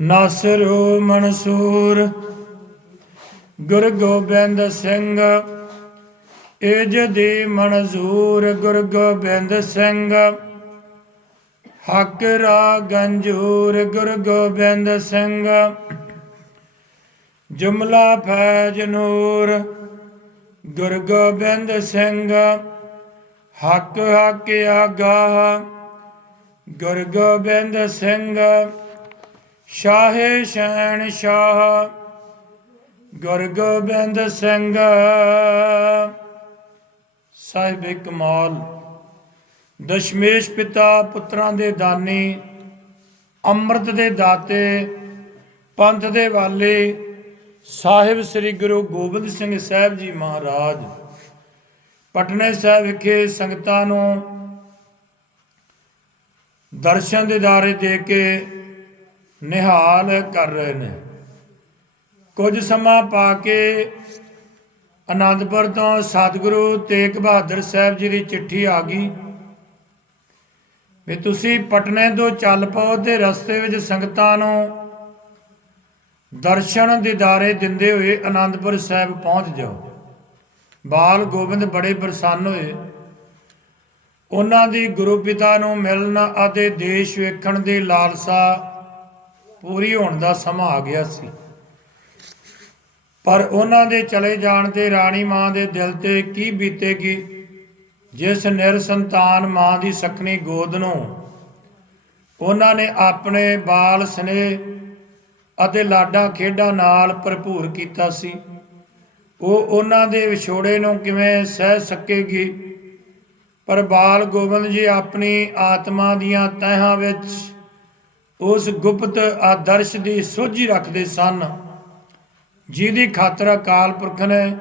ਨਾਸਰੂ ਮਨਸੂਰ। ਗੁਰ ਗੋਬਿੰਦ ਸਿੰਘ ਇਜ ਦੀ ਮਨਜ਼ੂਰ ਗੁਰ ਗੋਬਿੰਦ ਸਿੰਘ। ਹੱਕ ਰਾ ਗੰਜੂਰ ਗੁਰ ਗੋਬਿੰਦ ਸਿੰਘ। ਜੁਮਲਾ ਫੈਜ ਨੂਰ ਗੁਰ ਗੋਬਿੰਦ ਸਿੰਘ। ਹੱਕ ਹੱਕ ਆਗਾਹ ਗੁਰ ਗੋਬਿੰਦ ਸਿੰਘ। ਸ਼ਾਹੇ ਸ਼ੈਣ ਸ਼ਾਹ, ਗੁਰ ਗੋਬਿੰਦ ਸਿੰਘ। ਸਾਹਿਬ ਕਮਾਲ। ਦਸ਼ਮੇਸ਼ ਪਿਤਾ ਪੁੱਤਰਾਂ ਦੇ ਦਾਨੀ, ਅੰਮ੍ਰਿਤ ਦੇ ਦਾਤੇ, ਪੰਥ ਦੇ ਵਾਲੇ, ਸਾਹਿਬ ਸ੍ਰੀ ਗੁਰੂ ਗੋਬਿੰਦ ਸਿੰਘ ਸਾਹਿਬ ਜੀ ਮਹਾਰਾਜ। ਪਟਨੇ ਸਾਹਿਬ ਵਿਖੇ ਸੰਗਤਾਂ ਨੂੰ ਦਰਸ਼ਨ ਦੇ ਦਾਰੇ ਦੇ ਕੇ ਨਿਹਾਲ ਕਰ ਰਹੇ ਨੇ ਕੁਝ ਸਮਾਂ ਪਾ ਕੇ ਅਨੰਦਪੁਰ ਤੋਂ ਸਤਿਗੁਰੂ ਤੇਗ ਬਹਾਦਰ ਸਾਹਿਬ ਜੀ ਦੀ ਚਿੱਠੀ ਆ ਗਈ ਵੀ ਤੁਸੀਂ ਪਟਨੇ ਤੋਂ ਚੱਲ ਪਓ ਤੇ ਰਸਤੇ ਵਿੱਚ ਸੰਗਤਾਂ ਨੂੰ ਦਰਸ਼ਨ ਦਿਦਾਰੇ ਦਿੰਦੇ ਹੋਏ ਅਨੰਦਪੁਰ ਸਾਹਿਬ ਪਹੁੰਚ ਜਾਓ। ਬਾਲ ਗੋਬਿੰਦ ਬੜੇ ਪ੍ਰਸੰਨ ਹੋਏ। ਉਹਨਾਂ ਦੀ ਗੁਰੂ ਪਿਤਾ ਨੂੰ ਮਿਲਣ ਅਤੇ ਦੇਸ਼ ਵੇਖਣ ਦੀ ਲਾਲਸਾ ਪੂਰੀ ਹੋਣ ਦਾ ਸਮਾਂ ਆ ਗਿਆ ਸੀ। ਪਰ ਉਹਨਾਂ ਦੇ ਚਲੇ ਜਾਣ ਤੇ ਰਾਣੀ ਮਾਂ ਦੇ ਦਿਲ ਤੇ ਕੀ ਬੀਤੇਗੀ? ਜਿਸ ਨਿਰਸੰਤਾਨ ਮਾਂ ਦੀ ਸਖਣੀ ਗੋਦ ਨੂੰ ਉਹਨਾਂ ਨੇ ਆਪਣੇ ਬਾਲ ਸਨੇਹ ਅਤੇ ਲਾਡਾਂ ਖੇਡਾਂ ਨਾਲ ਭਰਪੂਰ ਕੀਤਾ ਸੀ। ਉਹ ਉਹਨਾਂ ਦੇ ਵਿਛੋੜੇ ਨੂੰ ਕਿਵੇਂ ਸਹਿ ਸਕੇਗੀ? ਪਰ ਬਾਲ ਗੋਬਿੰਦ ਜੀ ਆਪਣੀ ਆਤਮਾ ਦੀਆਂ ਤਹਿਾਂ ਵਿੱਚ ਉਸ ਗੁਪਤ ਆਦਰਸ਼ ਦੀ ਸੋਝੀ ਰੱਖਦੇ ਸਨ। ਜਿਹਦੀ ਖਾਤਰ ਅਕਾਲ ਪੁਰਖ ਨੇ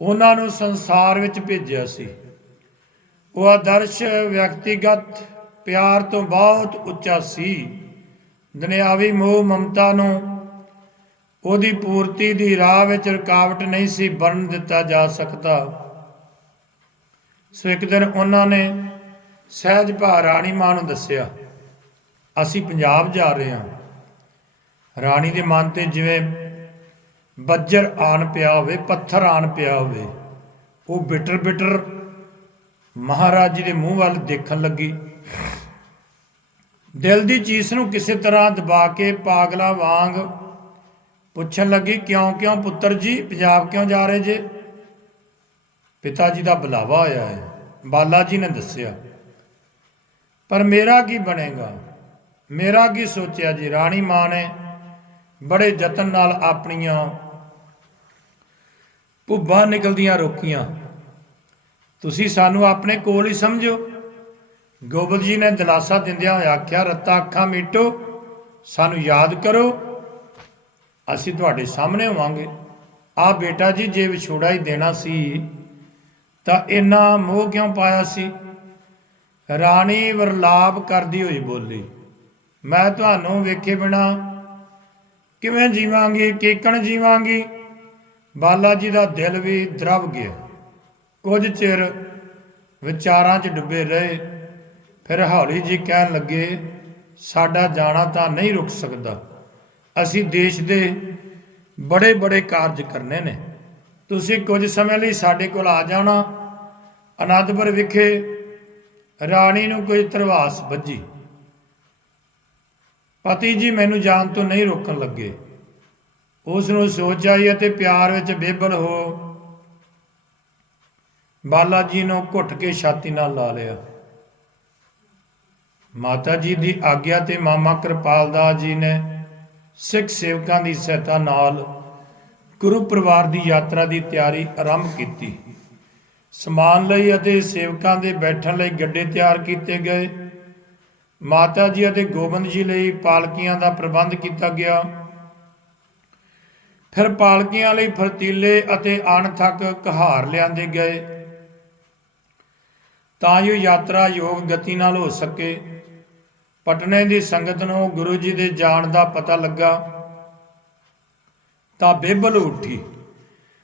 ਉਹਨਾਂ ਨੂੰ ਸੰਸਾਰ ਵਿੱਚ ਭੇਜਿਆ ਸੀ। ਉਹ ਆਦਰਸ਼ ਵਿਅਕਤੀਗਤ ਪਿਆਰ ਤੋਂ ਬਹੁਤ ਉੱਚਾ ਸੀ। ਦੁਨਿਆਵੀ ਮੋਹ ਮਮਤਾ ਨੂੰ ਉਹਦੀ ਪੂਰਤੀ ਦੀ ਰਾਹ ਵਿੱਚ ਰੁਕਾਵਟ ਨਹੀਂ ਸੀ ਬਣ ਦਿੱਤਾ ਜਾ ਸਕਦਾ। ਸੋ ਇੱਕ ਦਿਨ ਉਹਨਾਂ ਨੇ ਸਹਿਜ ਭਾ ਰਾਣੀ ਮਾਂ ਨੂੰ ਦੱਸਿਆ ਅਸੀਂ ਪੰਜਾਬ ਜਾ ਰਹੇ ਹਾਂ। ਰਾਣੀ ਦੇ ਮਨ ਤੇ ਜਿਵੇਂ ਬੱਜਰ ਆਣ ਪਿਆ ਹੋਵੇ, ਪੱਥਰ ਆਣ ਪਿਆ ਹੋਵੇ, ਉਹ ਬਿਟਰ ਬਿਟਰ ਮਹਾਰਾਜ ਜੀ ਦੇ ਮੂੰਹ ਵੱਲ ਦੇਖਣ ਲੱਗੀ। ਦਿਲ ਦੀ ਚੀਜ਼ ਨੂੰ ਕਿਸੇ ਤਰ੍ਹਾਂ ਦਬਾ ਕੇ ਪਾਗਲਾ ਵਾਂਗ ਪੁੱਛਣ ਲੱਗੀ, ਕਿਉਂ ਕਿਉਂ ਪੁੱਤਰ ਜੀ, ਪੰਜਾਬ ਕਿਉਂ ਜਾ ਰਹੇ ਜੇ? ਪਿਤਾ ਜੀ ਦਾ ਬੁਲਾਵਾ ਆਇਆ ਹੈ। ਬਾਲਾ ਜੀ ਨੇ ਦੱਸਿਆ, ਪਰ ਮੇਰਾ ਕੀ ਬਣੇਗਾ? ਮੇਰਾ ਕੀ ਸੋਚਿਆ ਜੀ? ਰਾਣੀ ਮਾਂ ਨੇ ਬੜੇ ਯਤਨ ਨਾਲ ਆਪਣੀਆਂ ਭੁੱਬਾਂ ਨਿਕਲਦੀਆਂ ਰੋਕੀਆਂ। ਤੁਸੀਂ ਸਾਨੂੰ ਆਪਣੇ ਕੋਲ ਹੀ ਸਮਝੋ। ਗੋਬਿੰਦ ਜੀ ਨੇ ਦਿਲਾਸਾ ਦਿੰਦਿਆਂ ਹੋਇਆ ਆਖਿਆ, ਰੱਤਾ ਅੱਖਾਂ ਮੀਟੋ, ਸਾਨੂੰ ਯਾਦ ਕਰੋ। ਅਸੀਂ ਤੁਹਾਡੇ ਸਾਹਮਣੇ ਹੋਵਾਂਗੇ। ਆ ਬੇਟਾ ਜੀ, ਜੇ ਵਿਛੋੜਾ ਹੀ ਦੇਣਾ ਸੀ, ਤਾਂ ਇੰਨਾ ਮੋਹ ਕਿਉਂ ਪਾਇਆ ਸੀ? ਰਾਣੀ ਵਰਲਾਪ ਕਰਦੀ ਹੋਈ ਬੋਲੀ ਮੈਂ ਤੁਹਾਨੂੰ ਵੇਖੇ ਬਿਨਾ ਕਿਵੇਂ ਜੀਵਾਂਗੀ, ਕੀਕਣ ਜੀਵਾਂਗੀ? ਬਾਲਾ ਜੀ ਦਾ ਦਿਲ ਵੀ ਦਰਬ ਗਿਆ। ਕੁਝ ਚਿਰ ਵਿਚਾਰਾਂ 'ਚ ਡੁੱਬੇ ਰਹੇ। ਫਿਰ ਹੌਲੀ ਜੀ ਕਹਿਣ ਲੱਗੇ, ਸਾਡਾ ਜਾਣਾ ਤਾਂ ਨਹੀਂ ਰੁਕ ਸਕਦਾ। ਅਸੀਂ ਦੇਸ਼ ਦੇ ਬੜੇ ਬੜੇ ਕਾਰਜ ਕਰਨੇ ਨੇ। ਤੁਸੀਂ ਕੁਝ ਸਮੇਂ ਲਈ ਸਾਡੇ ਕੋਲ ਆ ਜਾਣਾ। ਅਨੰਦਪੁਰ ਵਿਖੇ ਰਾਣੀ ਨੂੰ ਕੋਈ ਤਰਵਾਸ ਵੱਜੀ। ਪਤੀ ਜੀ ਮੈਨੂੰ ਜਾਣ ਤੋਂ ਨਹੀਂ ਰੋਕਣ ਲੱਗੇ। ਉਸ ਨੂੰ ਸੋਚ ਆਈ ਅਤੇ ਪਿਆਰ ਵਿੱਚ ਬੇਬਲ ਹੋ ਬਾਲਾ ਜੀ ਨੂੰ ਘੁੱਟ ਕੇ ਛਾਤੀ ਨਾਲ ਲਾ ਲਿਆ। ਮਾਤਾ ਜੀ ਦੀ ਆਗਿਆ ਤੇ ਮਾਮਾ ਕਿਰਪਾਲ ਦਾਸ ਜੀ ਨੇ ਸਿੱਖ ਸੇਵਕਾਂ ਦੀ ਸਹਾਇਤਾ ਨਾਲ ਗੁਰੂ ਪਰਿਵਾਰ ਦੀ ਯਾਤਰਾ ਦੀ ਤਿਆਰੀ ਆਰੰਭ ਕੀਤੀ। ਸਮਾਨ ਲਈ ਅਤੇ ਸੇਵਕਾਂ ਦੇ ਬੈਠਣ ਲਈ ਗੱਡੇ ਤਿਆਰ ਕੀਤੇ ਗਏ। ਮਾਤਾ ਜੀ ਅਤੇ ਗੋਬਿੰਦ ਜੀ ਲਈ ਪਾਲਕੀਆਂ ਦਾ ਪ੍ਰਬੰਧ ਕੀਤਾ ਗਿਆ। ਫਿਰ ਪਾਲਕੀਆਂ ਲਈ ਫਰਤੀਲੇ ਅਤੇ ਅਣਥੱਕ ਕਹਾਰ ਲਿਆਂਦੇ ਗਏ। ਤਾਂ ਜੋ ਯਾਤਰਾ ਯੋਗ ਗਤੀ ਨਾਲ ਹੋ ਸਕੇ। ਪਟਨੇ ਦੀ ਸੰਗਤ ਨੂੰ ਗੁਰੂ ਜੀ ਦੇ ਜਾਣ ਦਾ ਪਤਾ ਲੱਗਾ। ਤਾਂ ਬੇਬਲ ਉੱਠੀ।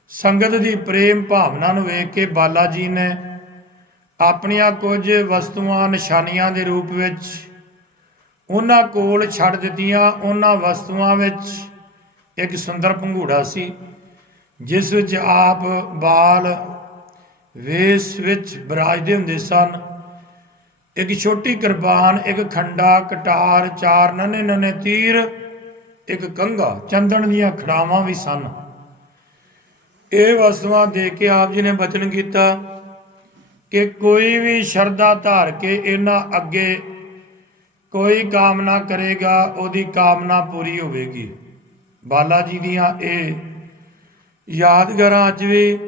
ਸੰਗਤ ਦੀ ਪ੍ਰੇਮ ਭਾਵਨਾ ਨੂੰ ਵੇਖ ਕੇ ਬਾਲਾ ਜੀ ਨੇ ਆਪਣੀਆਂ ਕੁਝ ਵਸਤੂਆਂ ਨਿਸ਼ਾਨੀਆਂ ਦੇ ਰੂਪ ਵਿੱਚ, ਉਹਨਾਂ ਕੋਲ ਛੱਡ ਦਿੱਤੀਆਂ। ਉਹਨਾਂ ਵਸਤੂਆਂ ਵਿੱਚ ਇੱਕ ਸੁੰਦਰ ਪੰਘੂੜਾ ਸੀ, ਜਿਸ ਵਿੱਚ ਆਪ ਬਾਲ ਵੇਸ ਵਿੱਚ ਬਰਾਜਦੇ ਹੁੰਦੇ ਸਨ। ਇੱਕ ਛੋਟੀ ਕਿਰਪਾਨ ਇੱਕ ਖੰਡਾ, ਕਟਾਰ, ਚਾਰ ਨੰਨੇ ਨੰਨੇ ਤੀਰ, ਇੱਕ ਕੰਘਾ, ਚੰਦਨ ਦੀਆਂ ਖੜਾਵਾਂ ਵੀ ਸਨ। ਇਹ ਵਸਤੂਆਂ ਦੇ ਕੇ ਆਪ ਜੀ ਨੇ ਬਚਨ ਕੀਤਾ। ਕਿ ਕੋਈ ਵੀ ਸ਼ਰਧਾ ਧਾਰ ਕੇ ਇਹਨਾਂ ਅੱਗੇ ਕੋਈ ਕਾਮਨਾ ਕਰੇਗਾ, ਉਹਦੀ ਕਾਮਨਾ ਪੂਰੀ ਹੋਵੇਗੀ। ਬਾਲਾ ਜੀ ਦੀਆਂ ਇਹ ਯਾਦਗਾਰਾਂ ਅੱਜ ਵੀ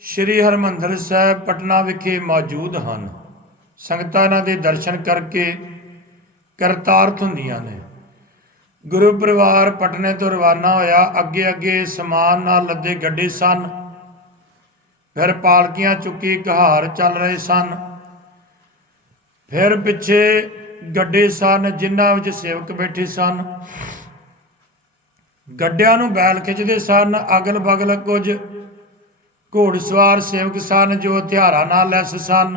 ਸ੍ਰੀ ਹਰਮੰਦਰ ਸਾਹਿਬ ਪਟਨਾ ਵਿਖੇ ਮੌਜੂਦ ਹਨ। ਸੰਗਤਾਂ ਇਹਨਾਂ ਦੇ ਦਰਸ਼ਨ ਕਰਕੇ ਕਰਤਾਰਥ ਹੁੰਦੀਆਂ ਨੇ। ਗੁਰੂ ਪਰਿਵਾਰ ਪਟਨੇ ਤੋਂ ਰਵਾਨਾ ਹੋਇਆ ਅੱਗੇ ਅੱਗੇ ਸਮਾਨ ਨਾਲ ਲੱਦੇ ਗੱਡੇ ਸਨ। ਫਿਰ ਪਾਲਕੀਆਂ ਚੁੱਕੀ ਕਹਾਰ ਚੱਲ ਰਹੇ ਸਨ। ਫਿਰ ਪਿੱਛੇ ਗੱਡੇ ਸਨ ਜਿਨ੍ਹਾਂ ਵਿੱਚ ਸੇਵਕ ਬੈਠੇ ਸਨ। ਗੱਡਿਆਂ ਨੂੰ ਬੈਲ ਖਿੱਚਦੇ ਸਨ ਅਗਲ ਬਗਲ ਕੁਝ ਘੋੜਸਵਾਰ ਸੇਵਕ ਸਨ ਜੋ ਹਥਿਆਰਾਂ ਨਾਲ ਲੈਸ ਸਨ।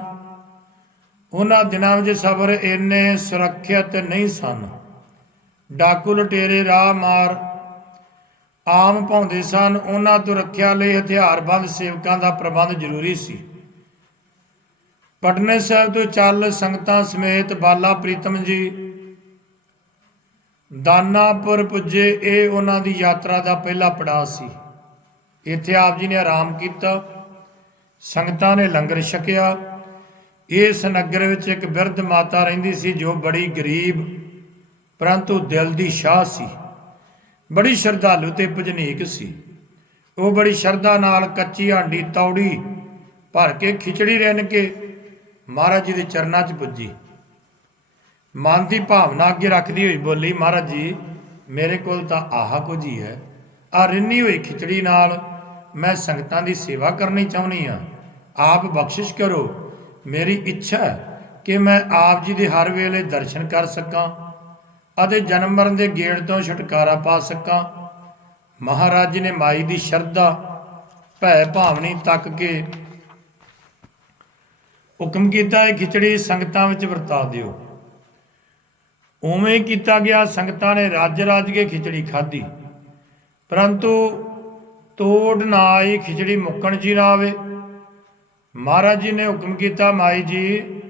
ਉਹਨਾਂ ਦਿਨਾਂ ਵਿੱਚ ਸਬਰ ਇੰਨੇ ਸੁਰੱਖਿਅਤ ਨਹੀਂ ਸਨ। ਡਾਕੂ ਲਟੇਰੇ ਰਾਹ ਮਾਰ ਆਮ ਪਾਉਂਦੇ ਸਨ। ਉਹਨਾਂ ਤੋਂ ਰੱਖਿਆ ਲਈ ਹਥਿਆਰਬੰਦ ਸੇਵਕਾਂ ਦਾ ਪ੍ਰਬੰਧ ਜ਼ਰੂਰੀ ਸੀ। ਪਟਨੇ ਸਾਹਿਬ ਤੋਂ ਚੱਲ ਸੰਗਤਾਂ ਸਮੇਤ ਬਾਲਾ ਪ੍ਰੀਤਮ ਜੀ ਦਾਨਾਪੁਰ ਪੁੱਜੇ। ਇਹ ਉਹਨਾਂ ਦੀ ਯਾਤਰਾ ਦਾ ਪਹਿਲਾ ਪੜਾਅ ਸੀ। ਇੱਥੇ ਆਪ ਜੀ ਨੇ ਆਰਾਮ ਕੀਤਾ। ਸੰਗਤਾਂ ਨੇ ਲੰਗਰ ਛਕਿਆ। ਇਸ ਨਗਰ ਵਿੱਚ ਇੱਕ ਬਿਰਧ ਮਾਤਾ ਰਹਿੰਦੀ ਸੀ ਜੋ ਬੜੀ ਗਰੀਬ, ਪਰੰਤੂ ਦਿਲ ਦੀ ਸ਼ਾਹ ਸੀ। ਬੜੀ ਸ਼ਰਧਾਲੂ ਤੇ ਭਜਨੀਕ ਸੀ। ਉਹ ਬੜੀ ਸ਼ਰਧਾ ਨਾਲ ਕੱਚੀ ਹਾਂਡੀ ਤੌੜੀ ਭਰ ਕੇ ਖਿਚੜੀ ਰਿੰਨ ਕੇ ਮਹਾਰਾਜ ਜੀ ਦੇ ਚਰਨਾਂ 'ਚ ਪੁੱਜੀ। ਮਨ ਦੀ ਭਾਵਨਾ ਅੱਗੇ ਰੱਖਦੀ ਹੋਈ ਬੋਲੀ, ਮਹਾਰਾਜ ਜੀ, ਮੇਰੇ ਕੋਲ ਤਾਂ ਆਹ ਕੁਝ ਹੀ ਹੈ। ਆ ਰਿੰਨੀ ਹੋਈ ਖਿਚੜੀ ਨਾਲ ਮੈਂ ਸੰਗਤਾਂ ਦੀ ਸੇਵਾ ਕਰਨੀ ਚਾਹੁੰਦੀ ਆ ਆਪ ਬਖਸ਼ਿਸ਼ ਕਰੋ। ਮੇਰੀ ਇੱਛਾ ਕਿ ਮੈਂ ਆਪ ਜੀ ਦੇ ਹਰ ਵੇਲੇ ਦਰਸ਼ਨ ਕਰ ਸਕਾਂ। ਅਤੇ ਜਨਮ ਮਰਨ ਦੇ ਗੇੜ ਤੋਂ ਛੁਟਕਾਰਾ ਪਾ ਸਕਾਂ। ਮਹਾਰਾਜ ਜੀ ਨੇ ਮਾਈ ਦੀ ਸ਼ਰਧਾ, ਭੈ ਭਾਵਨੀ ਤੱਕ ਕੇ ਹੁਕਮ ਕੀਤਾ ਹੈ ਖਿਚੜੀ ਸੰਗਤਾਂ ਵਿੱਚ ਵਰਤਾ ਦਿਓ। ਉਵੇਂ ਹੀ ਕੀਤਾ ਗਿਆ, ਸੰਗਤਾਂ ਨੇ ਰਾਜ ਰੱਜ ਕੇ ਖਿਚੜੀ ਖਾਧੀ। ਪਰੰਤੂ ਤੋੜ ਨਾ ਆਈ, ਖਿਚੜੀ ਮੁੱਕਣ ਜੀ ਨਾ ਆਵੇ। ਮਹਾਰਾਜ ਜੀ ਨੇ ਹੁਕਮ ਕੀਤਾ, ਮਾਈ ਜੀ,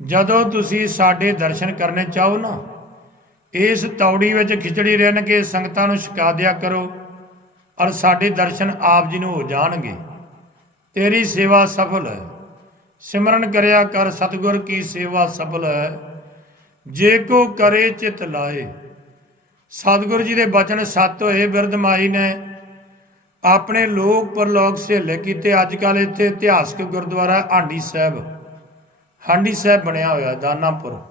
ਜਦੋਂ ਤੁਸੀਂ ਸਾਡੇ ਦਰਸ਼ਨ ਕਰਨੇ ਚਾਹੋ ਨਾ ਇਸ ਤੌੜੀ ਵਿੱਚ ਖਿਚੜੀ ਰਿੰਨ ਕੇ ਸੰਗਤਾਂ ਨੂੰ ਛਕਾ ਦਿਆ ਕਰੋ ਔਰ ਸਾਡੇ ਦਰਸ਼ਨ ਆਪ ਜੀ ਨੂੰ ਹੋ ਜਾਣਗੇ। ਤੇਰੀ ਸੇਵਾ ਸਫਲ ਹੈ। ਸਿਮਰਨ ਕਰਿਆ ਕਰ ਸਤਿਗੁਰ ਕੀ ਸੇਵਾ ਸਫਲ ਹੈ। ਜੇ ਕੋ ਕਰੇ ਚਿਤ ਲਾਏ। ਸਤਿਗੁਰੂ ਜੀ ਦੇ ਬਚਨ ਸੱਤ ਹੋਏ ਬਿਰਧ ਮਾਈ ਨੇ। ਆਪਣੇ ਲੋਕ ਪਰਲੋਕ ਸਹੇਲੇ ਕੀਤੇ ਅੱਜ ਕੱਲ ਇੱਥੇ ਇਤਿਹਾਸਕ ਗੁਰਦੁਆਰਾ ਆਂਡੀ ਸਾਹਿਬ। ਹਾਂਡੀ ਸਾਹਿਬ ਬਣਿਆ ਹੋਇਆ ਦਾਨਾਪੁਰ।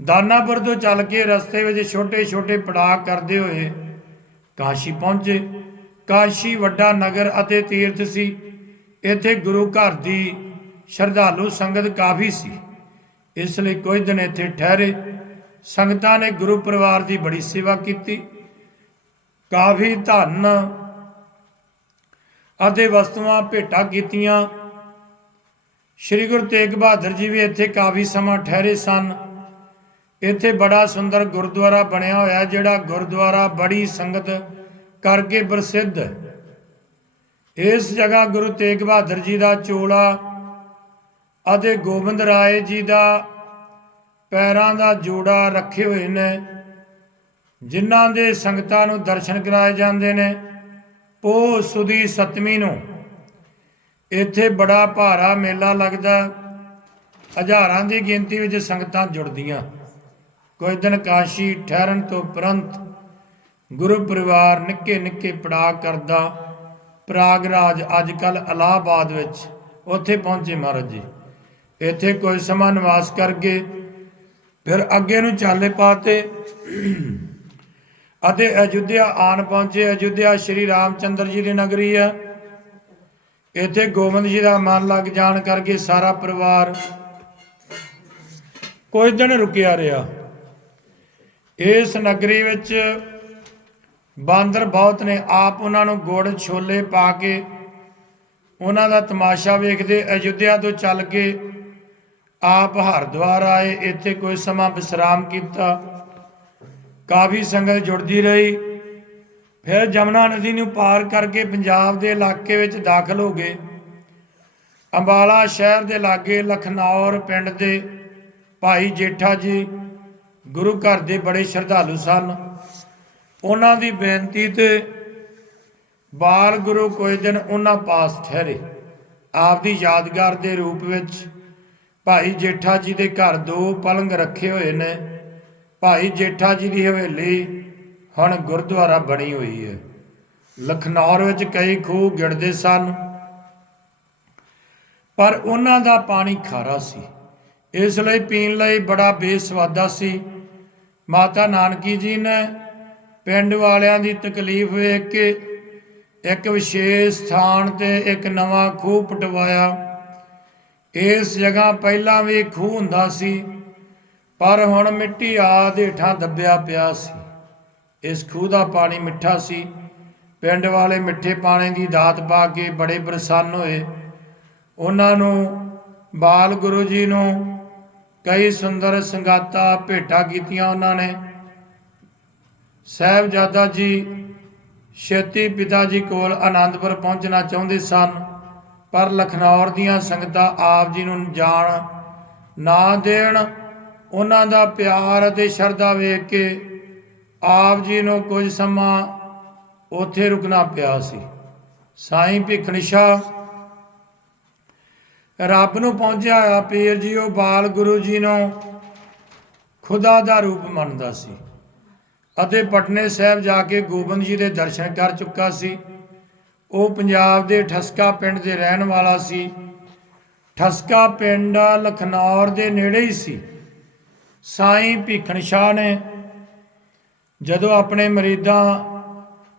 ਦਾਨਾਪੁਰ ਤੋਂ ਚੱਲ ਕੇ ਰਸਤੇ ਵਿੱਚ ਛੋਟੇ ਛੋਟੇ ਪੜਾਅ ਕਰਦੇ ਹੋਏ ਕਾਸ਼ੀ ਪਹੁੰਚੇ। ਕਾਸ਼ੀ ਵੱਡਾ ਨਗਰ ਅਤੇ ਤੀਰਥ ਸੀ। ਇੱਥੇ ਗੁਰੂ ਘਰ ਦੀ ਸ਼ਰਧਾਲੂ ਸੰਗਤ ਕਾਫੀ ਸੀ। ਇਸ ਲਈ ਕੁਝ ਦਿਨ ਇੱਥੇ ਠਹਿਰੇ। ਸੰਗਤਾਂ ਨੇ ਗੁਰੂ ਪਰਿਵਾਰ ਦੀ ਬੜੀ ਸੇਵਾ ਕੀਤੀ। ਕਾਫੀ ਧਨ ਅਤੇ ਵਸਤੂਆਂ ਭੇਟਾ ਕੀਤੀਆਂ। ਸ੍ਰੀ ਗੁਰੂ ਤੇਗ ਬਹਾਦਰ ਜੀ ਵੀ ਇੱਥੇ ਕਾਫੀ ਸਮਾਂ ਠਹਿਰੇ ਸਨ। ਇੱਥੇ ਬੜਾ ਸੁੰਦਰ ਗੁਰਦੁਆਰਾ ਬਣਿਆ ਹੋਇਆ, ਜਿਹੜਾ ਗੁਰਦੁਆਰਾ ਬੜੀ ਸੰਗਤ ਕਰਕੇ ਪ੍ਰਸਿੱਧ। ਹੈ ਇਸ ਜਗ੍ਹਾ ਗੁਰੂ ਤੇਗ ਬਹਾਦਰ ਜੀ ਦਾ ਚੋਲਾ ਅਤੇ ਗੋਬਿੰਦ ਰਾਏ ਜੀ ਦਾ ਪੈਰਾਂ ਦਾ ਜੋੜਾ ਰੱਖੇ ਹੋਏ ਨੇ, ਜਿਨ੍ਹਾਂ ਦੇ ਸੰਗਤਾਂ ਨੂੰ ਦਰਸ਼ਨ ਕਰਾਏ ਜਾਂਦੇ ਨੇ। ਪੋਹ ਸੁਦੀ ਸਤਵੀਂ ਨੂੰ ਇੱਥੇ ਬੜਾ ਭਾਰਾ ਮੇਲਾ ਲੱਗਦਾ। ਹਜ਼ਾਰਾਂ ਦੀ ਗਿਣਤੀ ਵਿੱਚ ਸੰਗਤਾਂ ਜੁੜਦੀਆਂ। ਕੁਝ ਦਿਨ ਕਾਸ਼ੀ ਠਹਿਰਨ ਤੋਂ ਉਪਰੰਤ ਗੁਰੂ ਪਰਿਵਾਰ ਨਿੱਕੇ ਨਿੱਕੇ ਪੜਾਅ ਕਰਦਾ। ਪ੍ਰਾਗਰਾਜ ਅੱਜ ਕੱਲ ਇਲਾਹਾਬਾਦ ਵਿੱਚ ਉੱਥੇ ਪਹੁੰਚੇ ਮਹਾਰਾਜ ਜੀ। ਇੱਥੇ ਕੁਝ ਸਮਾਂ ਨਿਵਾਸ ਕਰਕੇ ਫਿਰ ਅੱਗੇ ਨੂੰ ਚਾਲੇ ਪਾਤੇ ਅਤੇ ਅਯੁੱਧਿਆ ਆਣ ਪਹੁੰਚੇ। ਅਯੁੱਧਿਆ ਸ਼੍ਰੀ ਰਾਮਚੰਦਰ ਜੀ ਦੀ ਨਗਰੀ ਹੈ ਇੱਥੇ ਗੋਬਿੰਦ ਜੀ ਦਾ ਮਨ ਲੱਗ ਜਾਣ ਕਰਕੇ ਸਾਰਾ ਪਰਿਵਾਰ ਕੁਝ ਦਿਨ ਰੁਕਿਆ ਰਿਹਾ। ਇਸ ਨਗਰੀ ਵਿੱਚ ਬਾਂਦਰ ਬਹੁਤ ਨੇ। ਆਪ ਉਹਨਾਂ ਨੂੰ ਗੁੜ, ਛੋਲੇ ਪਾ ਕੇ ਉਹਨਾਂ ਦਾ ਤਮਾਸ਼ਾ ਵੇਖਦੇ ਅਯੁੱਧਿਆ ਤੋਂ ਚੱਲ ਕੇ ਆਪ ਹਰਿਦੁਆਰ ਆਏ। ਇੱਥੇ ਕੋਈ ਸਮਾਂ ਵਿਸਰਾਮ ਕੀਤਾ। ਕਾਫੀ ਸੰਗਤ ਜੁੜਦੀ ਰਹੀ। ਫਿਰ ਜਮਨਾ ਨਦੀ ਨੂੰ ਪਾਰ ਕਰਕੇ ਪੰਜਾਬ ਦੇ ਇਲਾਕੇ ਵਿੱਚ ਦਾਖਲ ਹੋ ਗਏ। ਅੰਬਾਲਾ ਸ਼ਹਿਰ ਦੇ ਲਾਗੇ ਲਖਨੌਰ ਪਿੰਡ ਦੇ ਭਾਈ ਜੇਠਾ ਜੀ ਗੁਰੂ ਘਰ ਦੇ ਬੜੇ ਸ਼ਰਧਾਲੂ ਸਨ। ਉਹਨਾਂ ਦੀ ਬੇਨਤੀ ਤੇ ਬਾਲ ਗੁਰੂ ਕੋਈ ਦਿਨ ਉਹਨਾਂ ਪਾਸ ਠਹਿਰੇ। ਆਪ ਦੀ ਯਾਦਗਾਰ ਦੇ ਰੂਪ ਵਿੱਚ ਭਾਈ ਜੇਠਾ ਜੀ ਦੇ ਘਰ ਦੋ ਪਲੰਗ ਰੱਖੇ ਹੋਏ ਨੇ। ਭਾਈ ਜੇਠਾ ਜੀ ਦੀ ਹਵੇਲੀ ਹੁਣ ਗੁਰਦੁਆਰਾ ਬਣੀ ਹੋਈ ਹੈ। ਲਖਨੌਰ ਵਿੱਚ ਕਈ ਖੂਹ ਗਿਣਦੇ ਸਨ। ਪਰ ਉਹਨਾਂ ਦਾ ਪਾਣੀ ਖਾਰਾ ਸੀ। ਇਸ ਲਈ ਪੀਣ ਲਈ ਬੜਾ ਬੇਸਵਾਦਾ ਸੀ। ਮਾਤਾ ਨਾਨਕੀ ਜੀ ਨੇ ਪਿੰਡ ਵਾਲਿਆਂ ਦੀ ਤਕਲੀਫ ਵੇਖ ਕੇ ਇੱਕ ਵਿਸ਼ੇਸ਼ ਸਥਾਨ ਤੇ ਇੱਕ ਨਵਾਂ ਖੂਹ ਪਟਵਾਇਆ। ਇਸ ਜਗ੍ਹਾ ਪਹਿਲਾਂ ਵੀ ਖੂਹ ਹੁੰਦਾ ਸੀ, ਪਰ ਹੁਣ ਮਿੱਟੀ ਆ ਹੇਠਾਂ ਦੱਬਿਆ ਪਿਆ ਸੀ। ਇਸ ਖੂਹ ਦਾ ਪਾਣੀ ਮਿੱਠਾ ਸੀ। ਪਿੰਡ ਵਾਲੇ ਮਿੱਠੇ ਪਾਣੀ ਦੀ ਦਾਤ ਪਾ ਕੇ ਬੜੇ ਪ੍ਰਸੰਨ ਹੋਏ। ਉਹਨਾਂ ਨੂੰ ਬਾਲ ਗੁਰੂ ਜੀ ਨੂੰ ਕਈ ਸੁੰਦਰ ਸੰਗਾਤਾ ਭੇਟਾ ਕੀਤੀਆਂ ਉਹਨਾਂ ਨੇ। ਸਾਹਿਬਜ਼ਾਦਾ ਜੀ, ਛੇਤੀ ਪਿਤਾ ਜੀ ਕੋਲ ਆਨੰਦਪੁਰ ਪਹੁੰਚਣਾ ਚਾਹੁੰਦੇ ਸਨ, ਪਰ ਲਖਨੌਰ ਦੀਆਂ ਸੰਗਤਾਂ ਆਪ ਜੀ ਨੂੰ ਜਾਣ, ਨਾ ਦੇਣ, ਉਹਨਾਂ ਦਾ ਪਿਆਰ ਅਤੇ ਸ਼ਰਧਾ ਵੇਖ ਕੇ ਆਪ ਜੀ ਨੂੰ ਕੁਝ ਸਮਾਂ ਉੱਥੇ ਰੁਕਣਾ ਪਿਆ ਸੀ। ਸਾਈਂ ਭਿਖਣਸ਼ਾ ਰੱਬ ਨੂੰ ਪਹੁੰਚਿਆ ਹੋਇਆ ਪੀਰ ਜੀ, ਉਹ ਬਾਲ ਗੁਰੂ ਜੀ ਨੂੰ ਖੁਦਾ ਦਾ ਰੂਪ ਮੰਨਦਾ ਸੀ ਅਤੇ ਪਟਨੇ ਸਾਹਿਬ ਜਾ ਕੇ ਗੋਬਿੰਦ ਜੀ ਦੇ ਦਰਸ਼ਨ ਕਰ ਚੁੱਕਾ ਸੀ। ਉਹ ਪੰਜਾਬ ਦੇ ਠਸਕਾ ਪਿੰਡ ਦੇ ਰਹਿਣ ਵਾਲਾ ਸੀ। ਠਸਕਾ ਪਿੰਡ ਲਖਨੌਰ ਦੇ ਨੇੜੇ ਹੀ ਸੀ। ਸਾਈਂ ਭੀਖਣ ਸ਼ਾਹ ਨੇ ਜਦੋਂ ਆਪਣੇ ਮਰੀਦਾਂ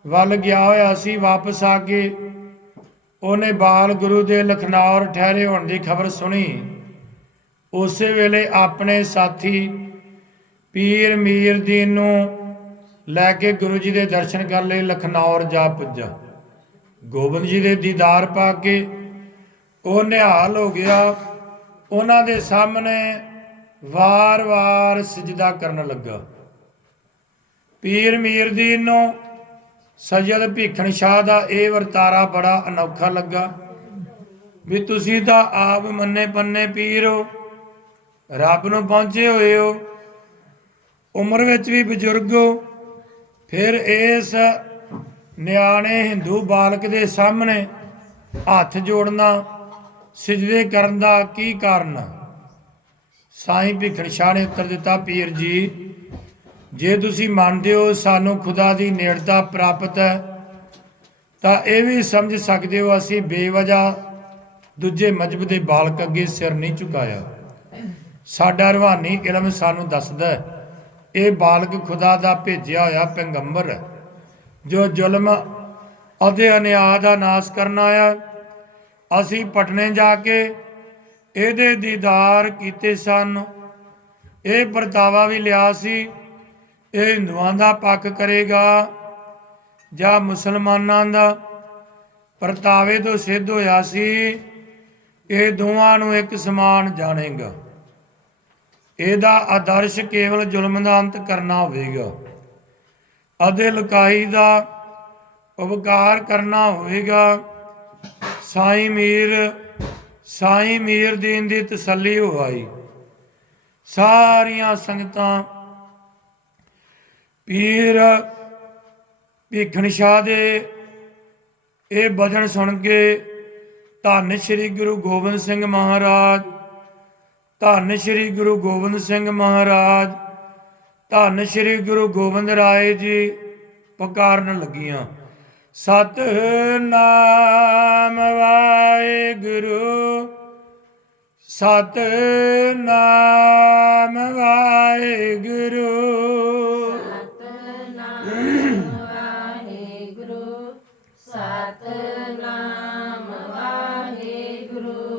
ਵੱਲ ਗਿਆ ਹੋਇਆ ਸੀ, ਵਾਪਸ ਆ ਕੇ ਉਹਨੇ ਬਾਲ ਗੁਰੂ ਦੇ ਲਖਨੌਰ ਠਹਿਰੇ ਹੋਣ ਦੀ ਖਬਰ ਸੁਣੀ। ਉਸੇ ਵੇਲੇ ਆਪਣੇ ਸਾਥੀ ਪੀਰ ਮੀਰ ਦੀਨ ਨੂੰ ਲੈ ਕੇ ਗੁਰੂ ਜੀ ਦੇ ਦਰਸ਼ਨ ਕਰਨ ਲਈ ਲਖਨੌਰ ਜਾ ਪੁੱਜਾ। ਗੋਬਿੰਦ ਜੀ ਦੇ ਦੀਦਾਰ ਪਾ ਕੇ ਉਹ ਨਿਹਾਲ ਹੋ ਗਿਆ। ਉਹਨਾਂ ਦੇ ਸਾਹਮਣੇ ਵਾਰ-ਵਾਰ ਸਜਦਾ ਕਰਨ ਲੱਗਾ। ਪੀਰ ਮੀਰ ਦੀਨ ਨੂੰ ਸਜਦ ਭੀਖਣ ਸ਼ਾਹ ਦਾ ਇਹ ਵਰਤਾਰਾ ਬੜਾ ਅਨੋਖਾ ਲੱਗਾ। ਵੀ ਤੁਸੀਂ ਤਾਂ ਆਪ ਮੰਨੇ ਪੰਨੇ ਪੀਰ ਹੋ, ਰੱਬ ਨੂੰ ਪਹੁੰਚੇ ਹੋਏ ਹੋ, ਉਮਰ ਵਿੱਚ ਵੀ ਬਜ਼ੁਰਗ ਹੋ। ਫਿਰ ਇਸ ਨਿਆਣੇ ਹਿੰਦੂ ਬਾਲਕ ਦੇ ਸਾਹਮਣੇ ਹੱਥ ਜੋੜਨਾ, ਸਜਦੇ ਕਰਨ ਦਾ ਕੀ ਕਾਰਨ? ਸਾਈਂ ਭਿਖਣ ਸ਼ਾਹ ਨੇ ਉੱਤਰ ਦਿੱਤਾ, ਪੀਰ ਜੀ ਜੇ ਤੁਸੀਂ ਮੰਨਦੇ ਹੋ ਸਾਨੂੰ ਖੁਦਾ ਦੀ ਨੇੜਤਾ ਪ੍ਰਾਪਤ ਹੈ, ਤਾਂ ਇਹ ਵੀ ਸਮਝ ਸਕਦੇ ਹੋ ਅਸੀਂ ਬੇਵਜ੍ਹਾ ਦੂਜੇ ਮਜਬ ਦੇ ਬਾਲਕ ਅੱਗੇ ਸਿਰ ਨਹੀਂ ਝੁਕਾਇਆ। ਸਾਡਾ ਰਵਾਨੀ ਇਲਮ ਸਾਨੂੰ ਦੱਸਦਾ ਹੈ, ਇਹ ਬਾਲਕ ਖੁਦਾ ਦਾ ਭੇਜਿਆ ਹੋਇਆ ਪੈਗੰਬਰ ਹੈ, ਜੋ ਜ਼ੁਲਮ ਅਤੇ ਅਨਿਆਂ ਦਾ ਨਾਸ਼ ਕਰਨ ਆਇਆ। ਅਸੀਂ ਪਟਨੇ ਜਾ ਕੇ ਇਹਦੇ ਦੀਦਾਰ ਕੀਤੇ ਸਨ। ਇਹ ਪਰਤਾਵਾ ਵੀ ਲਿਆ ਸੀ ਇਹ ਹਿੰਦੂਆਂ ਦਾ ਪੱਖ ਕਰੇਗਾ ਜਾਂ ਮੁਸਲਮਾਨਾਂ ਦਾ? ਪਰਤਾਵੇ ਤੋਂ ਸਿੱਧ ਹੋਇਆ ਸੀ ਇਹ ਦੋਵਾਂ ਨੂੰ ਇੱਕ ਸਮਾਨ ਜਾਣੇਗਾ। ਇਹਦਾ ਆਦਰਸ਼ ਕੇਵਲ ਜ਼ੁਲਮ ਦਾ ਅੰਤ ਕਰਨਾ ਹੋਵੇਗਾ। ਅਦੇ ਲੁਕਾਈ ਦਾ ਉਪਕਾਰ ਕਰਨਾ ਹੋਵੇਗਾ। ਸਾਈਂ ਮੀਰ ਸਾਈਂ ਮੀਰ ਦੀਨ ਦੀ ਤਸੱਲੀ ਹੋਈ ਸਾਰੀਆਂ ਸੰਗਤਾਂ ਪੀਰ ਭੀਖਣ ਸ਼ਾਹ ਦੇ ਇਹ ਭਜਨ ਸੁਣ ਕੇ ਧੰਨ ਸ੍ਰੀ ਗੁਰੂ ਗੋਬਿੰਦ ਸਿੰਘ ਮਹਾਰਾਜ, ਧੰਨ ਸ੍ਰੀ ਗੁਰੂ ਗੋਬਿੰਦ ਸਿੰਘ ਮਹਾਰਾਜ, ਧੰਨ ਸ੍ਰੀ ਗੁਰੂ ਗੋਬਿੰਦ ਰਾਏ ਜੀ ਪੁਕਾਰਨ ਲੱਗੀਆਂ। ਸਤ ਨਾਮ ਵਾਹਿਗੁਰੂ, ਸਤ ਨਾਮ ਵਾਹਿਗੁਰੂ।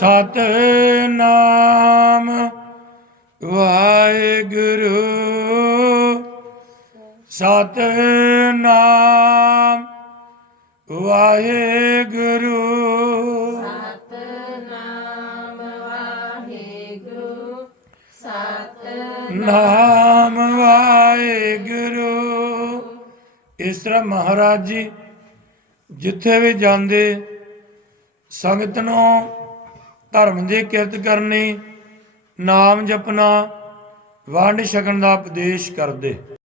ਵਾਹਿਗੁਰੂ ਸਤਨਾਮ ਵਾਹਿਗੁਰੂ। ਸਤਨਾਮ ਵਾਹਿਗੁਰੂ। ਸਤਨਾਮ ਵਾਹਿਗੁਰੂ। ਸਤਨਾਮ ਨਾਮ ਵਾਹਿਗੁਰੂ। ਇਸ ਤਰ੍ਹਾਂ ਮਹਾਰਾਜ ਜੀ ਜਿੱਥੇ ਵੀ ਜਾਂਦੇ ਸੰਗਤ ਨੂੰ ਧਰਮ ਦੀ ਕਿਰਤ ਕਰਨੀ ਨਾਮ ਜਪਣਾ ਵੰਡ ਛਕਣ ਦਾ ਉਪਦੇਸ਼ ਕਰਦੇ।